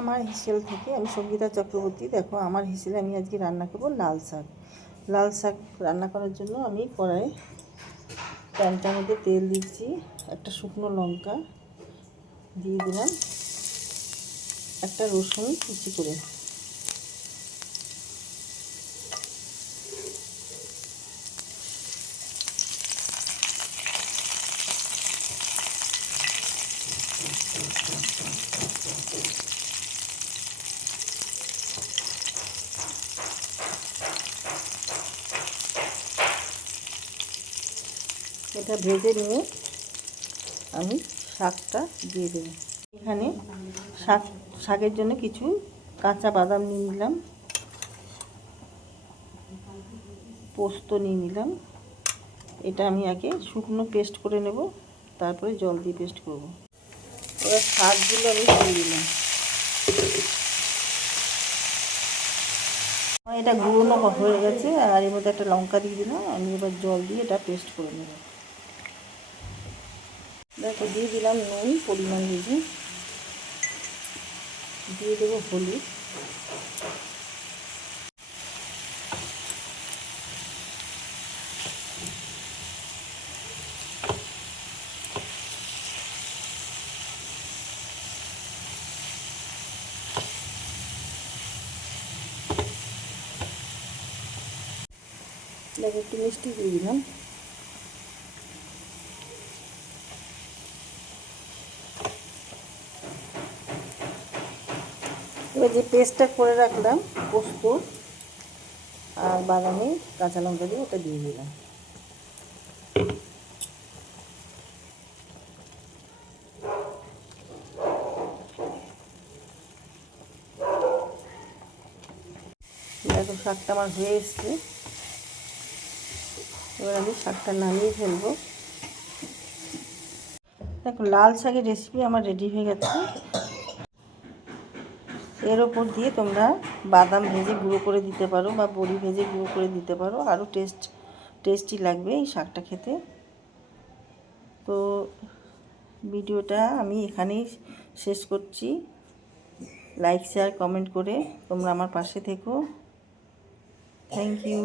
আমার হিসেল থেকে আমি সঙ্গীতা চক্রবর্তী। দেখো আমার হিসেলে আমি আজকে রান্না করব লাল শাক। লাল শাক রান্না করার জন্য আমি কড়াইয়ে প্যানটার মধ্যে তেল দিচ্ছি, একটা শুকনো লঙ্কা দিয়ে দিলাম, একটা রসুন কুচি করে, এটা ভেজে নিয়ে আমি শাকটা দিয়ে দেব। এখানে শাকের জন্য কিছু কাঁচা বাদাম নিয়ে নিলাম, পোস্ত নিয়ে নিলাম। এটা আমি আগে শুকনো পেস্ট করে নেব, তারপরে জল দিয়ে পেস্ট করব। এবার শাকগুলো আমি দিয়ে দিলাম। এটা গুঁড়োনো হয়ে গেছে, আর এর মধ্যে একটা লঙ্কা দিয়ে দিলাম। আমি এবার জল দিয়ে এটা পেস্ট করে নেব। দেখো দিয়ে দিলাম নুন পরিমাণ বুঝে, দিয়ে দেবো হলুদ, দেখো একটু মিষ্টি দিয়ে দিলাম। এবার যে পেস্টটা করে রাখলাম পোস্ত আর বাদামি কাঁচা লঙ্কা দিয়ে ওটা দিয়ে দিলাম। দেখো শাকটা আমার হয়ে এসছে। এবার আমি শাকটা নামিয়ে ফেলবো। দেখো লাল শাকের রেসিপি আমার রেডি হয়ে গেছে। এর ওপর দিয়ে তোমরা বাদাম ভেজে গুঁড়ো করে দিতে পারো বা বড়ি ভেজে গুঁড়ো করে দিতে পারো, আরও টেস্টি লাগবে এই শাকটা খেতে। তো ভিডিওটা আমি এখানেই শেষ করছি। লাইক শেয়ার কমেন্ট করে তোমরা আমার পাশে থেকো। Thank you.